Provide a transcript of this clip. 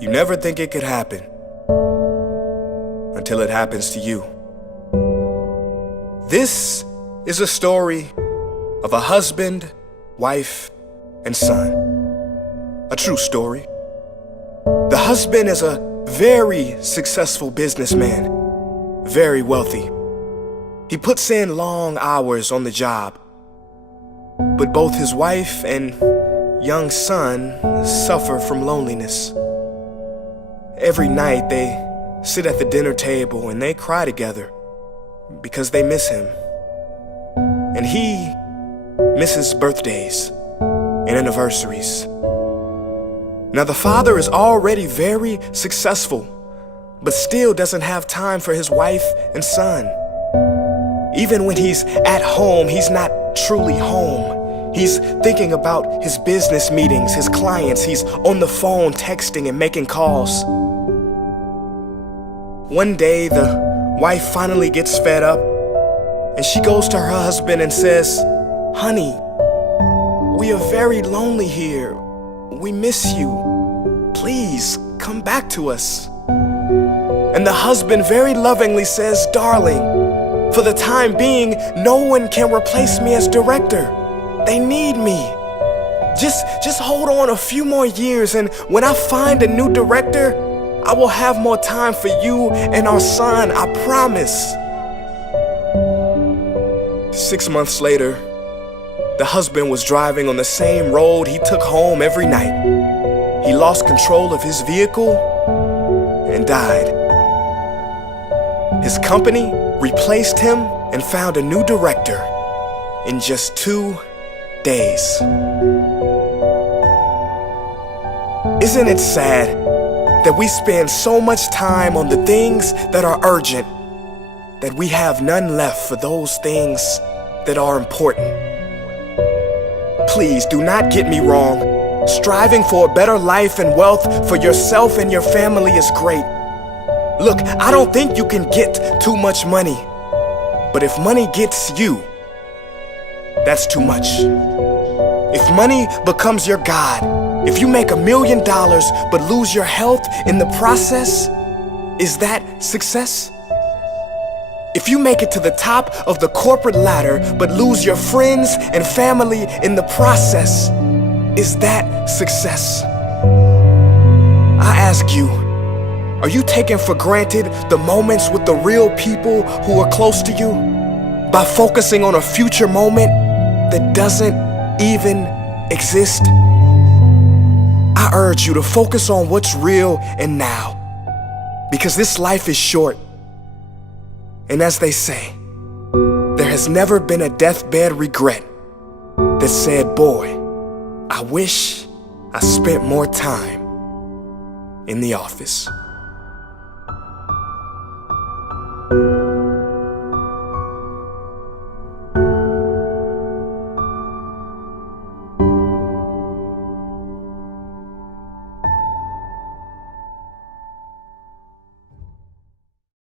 You never think it could happen until it happens to you. This is a story of a husband, wife, and son. A true story. The husband is a very successful businessman, very wealthy. He puts in long hours on the job, but both his wife and young son suffer from loneliness. Every night they sit at the dinner table and they cry together because they miss him. And he misses birthdays and anniversaries. Now the father is already very successful, but still doesn't have time for his wife and son. Even when he's at home, he's not truly home. He's thinking about his business meetings, his clients. He's on the phone texting and making calls. One day, the wife finally gets fed up and she goes to her husband and says, "Honey, we are very lonely here. We miss you. Please come back to us." And the husband very lovingly says, "Darling, for the time being, no one can replace me as director. They need me. Just hold on a few more years, and when I find a new director, I will have more time for you and our son, I promise." 6 months later, the husband was driving on the same road he took home every night. He lost control of his vehicle and died. His company replaced him and found a new director in just 2 days. Isn't it sad that we spend so much time on the things that are urgent that we have none left for those things that are important? Please do not get me wrong. Striving for a better life and wealth for yourself and your family is great. Look, I don't think you can get too much money, but if money gets you, that's too much. If money becomes your God, if you make $1 million but lose your health in the process, is that success? If you make it to the top of the corporate ladder but lose your friends and family in the process, is that success? I ask you, are you taking for granted the moments with the real people who are close to you by focusing on a future moment that doesn't even exist? I urge you to focus on what's real and now, because this life is short. And as they say, there has never been a deathbed regret that said, "Boy, I wish I spent more time in the office."